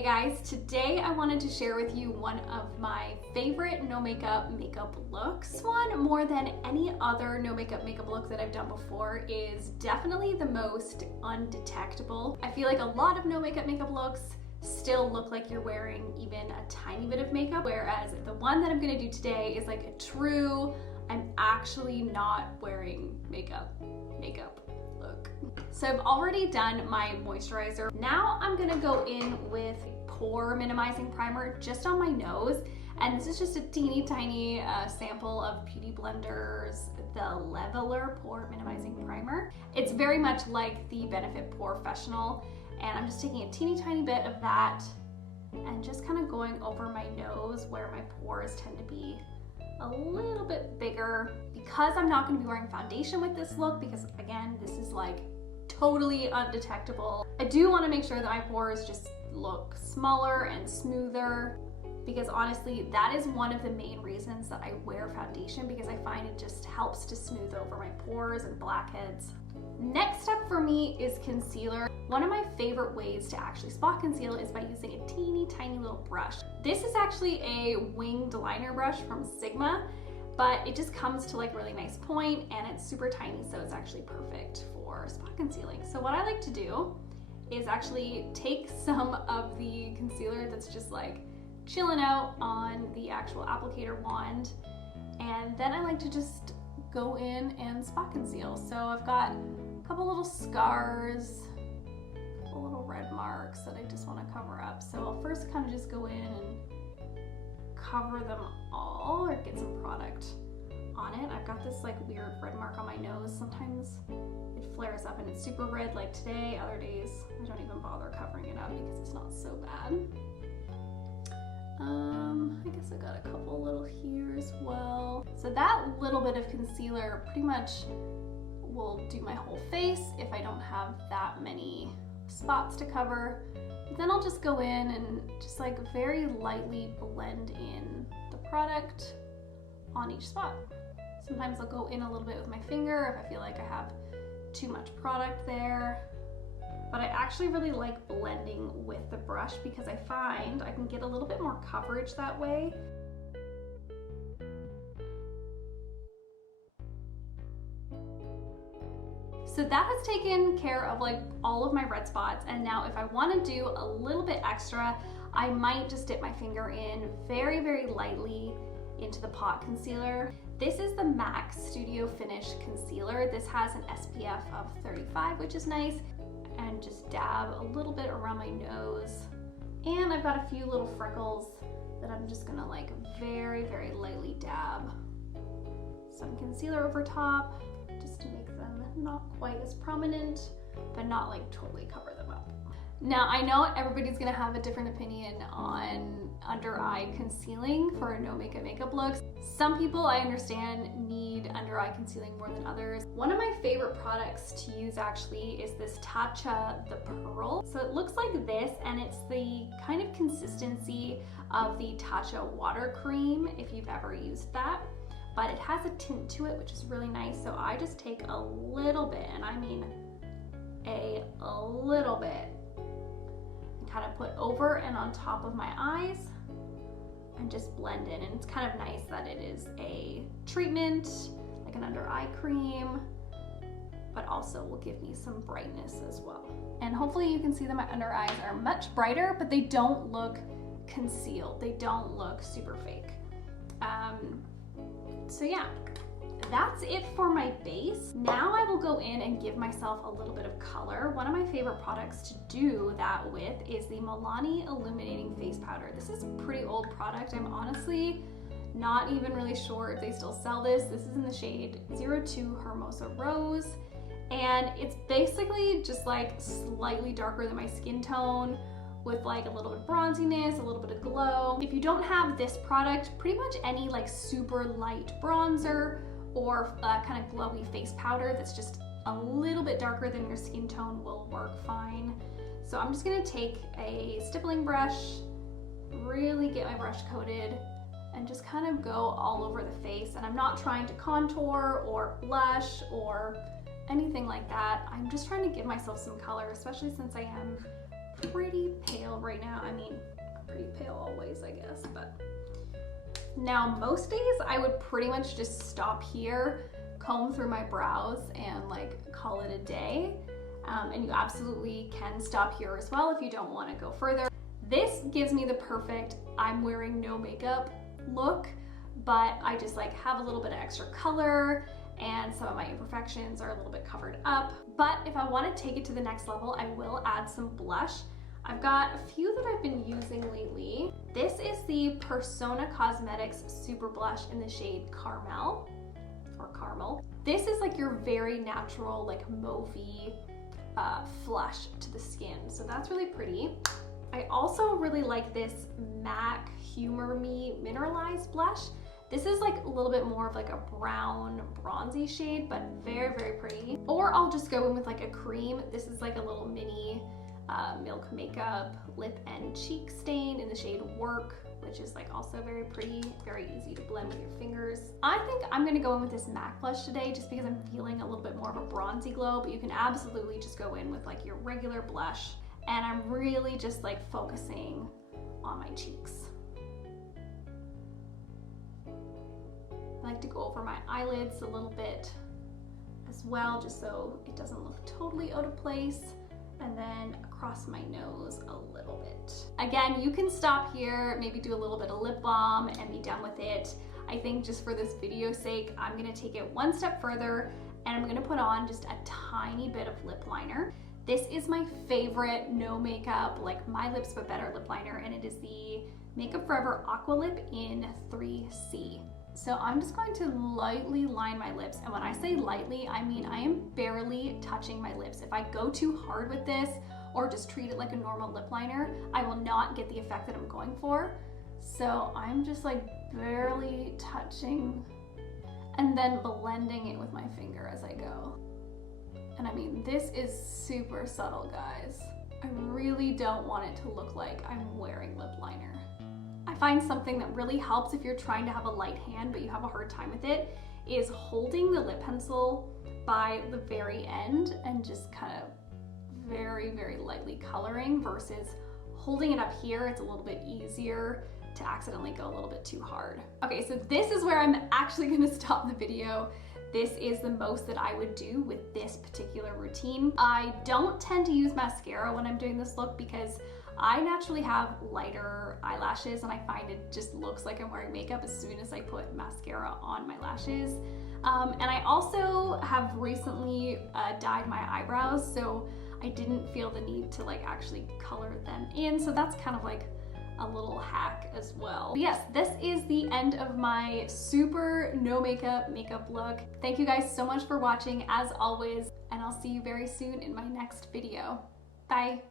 Hey guys, today I wanted to share with you one of my favorite no makeup looks. This one, more than any other no makeup look that I've done before, is definitely the most undetectable. I feel like a lot of no makeup looks still look like you're wearing even a tiny bit of makeup, whereas the one that I'm gonna do today is like a true, I'm actually not wearing makeup look. So I've already done my moisturizer. Now I'm gonna go in with pore minimizing primer just on my nose. And this is just a teeny tiny sample of Beauty Blender's the Levelizer Pore Minimizing Primer. It's very much like the Benefit Porefessional. And I'm just taking a teeny tiny bit of that and just kind of going over my nose where my pores tend to be a little bit bigger. Because I'm not going to be wearing foundation with this look, because again, this is like totally undetectable, I do want to make sure that my pores just look smaller and smoother, because honestly that is one of the main reasons that I wear foundation, because I find it just helps to smooth over my pores and blackheads. Next up for me is concealer. One of my favorite ways to actually spot conceal is by using a teeny tiny little brush. This is actually a winged liner brush from Sigma, but it just comes to like a really nice point and it's super tiny, so it's actually perfect for spot concealing. So what I like to do is actually take some of the concealer that's just like chilling out on the actual applicator wand, and then I like to just go in and spot conceal. So I've got a couple little scars, a couple little red marks that I just want to cover up. So I'll first kind of just go in and cover them all, or get some product on it. I've got this like weird red mark on my nose. Sometimes it flares up and it's super red like today. Other days I don't even bother covering it up because it's not so bad. I guess I got a couple little here as well. So that little bit of concealer pretty much will do my whole face if I don't have that many spots to cover. But then I'll just go in and just like very lightly blend in the product on each spot. Sometimes I'll go in a little bit with my finger if I feel like I have too much product there. But I actually really like blending with the brush because I find I can get a little bit more coverage that way. So that has taken care of like all of my red spots, and now if I want to do a little bit extra, I might just dip my finger in very, very lightly into the pot concealer. This is the MAC Studio Finish Concealer. This has an SPF of 35, which is nice, and just dab a little bit around my nose. And I've got a few little freckles that I'm just gonna like very, very lightly dab some concealer over top, just to make them not quite as prominent, but not like totally cover them up. Now I know everybody's gonna have a different opinion on under eye concealing for no makeup looks. Some people, I understand, need under eye concealing more than others. One of my favorite products to use actually is this Tatcha the Pearl. So it looks like this, and it's the kind of consistency of the Tatcha water cream if you've ever used that. But it has a tint to it, which is really nice. So I just take a little bit, and I mean a little bit, and kind of put over and on top of my eyes and just blend in. And it's kind of nice that it is a treatment, like an under eye cream, but also will give me some brightness as well. And hopefully you can see that my under eyes are much brighter, but they don't look concealed. They don't look super fake. So yeah, that's it for my base. Now I will go in and give myself a little bit of color. One of my favorite products to do that with is the Milani Illuminating Face Powder. This is a pretty old product. I'm honestly not even really sure if they still sell this. This is in the shade 02 Hermosa Rose. And it's basically just like slightly darker than my skin tone, with like a little bit of bronziness, a little bit of glow. If you don't have this product, pretty much any like super light bronzer or kind of glowy face powder that's just a little bit darker than your skin tone will work fine. So I'm just gonna take a stippling brush, really get my brush coated, and just kind of go all over the face. And I'm not trying to contour or blush or anything like that. I'm just trying to give myself some color, especially since I am pretty pale right now. I mean, I'm pretty pale always, I guess, but. Now, most days I would pretty much just stop here, comb through my brows, and like call it a day. And you absolutely can stop here as well if you don't want to go further. This gives me the perfect I'm wearing no makeup look, but I just like have a little bit of extra color and some of my imperfections are a little bit covered up. But if I want to take it to the next level, I will add some blush. I've got a few that I've been using lately. This is the Persona Cosmetics Super Blush in the shade Caramel, or Caramel. This is like your very natural, like mauvey flush to the skin. So that's really pretty. I also really like this MAC Humor Me Mineralized Blush. This is like a little bit more of like a brown bronzy shade, but very, very pretty. Or I'll just go in with like a cream. This is like a little mini Milk Makeup lip and cheek stain in the shade Work, which is like also very pretty, very easy to blend with your fingers. I think I'm gonna go in with this MAC blush today just because I'm feeling a little bit more of a bronzy glow, but you can absolutely just go in with like your regular blush. And I'm really just like focusing on my cheeks. I like to go over my eyelids a little bit as well, just so it doesn't look totally out of place. And then across my nose a little bit. Again, you can stop here, maybe do a little bit of lip balm and be done with it. I think just for this video's sake, I'm gonna take it one step further and I'm gonna put on just a tiny bit of lip liner. This is my favorite no makeup, like My Lips But Better lip liner, and it is the Makeup Forever Aqua Lip in 3C. So I'm just going to lightly line my lips, and when I say lightly, I mean I am barely touching my lips. If I go too hard with this or just treat it like a normal lip liner, I will not get the effect that I'm going for. So I'm just like barely touching and then blending it with my finger as I go. And I mean, this is super subtle, guys. I really don't want it to look like I'm wearing lip liner. I find something that really helps if you're trying to have a light hand but you have a hard time with it is holding the lip pencil by the very end and just kind of very, very lightly coloring versus holding it up here. It's a little bit easier to accidentally go a little bit too hard. Okay, so this is where I'm actually gonna stop the video. This is the most that I would do with this particular routine. I don't tend to use mascara when I'm doing this look because I naturally have lighter eyelashes and I find it just looks like I'm wearing makeup as soon as I put mascara on my lashes. And I also have recently dyed my eyebrows, so I didn't feel the need to like actually color them in. So that's kind of like a little hack as well. But yes, this is the end of my super no makeup look. Thank you guys so much for watching as always, and I'll see you very soon in my next video. Bye.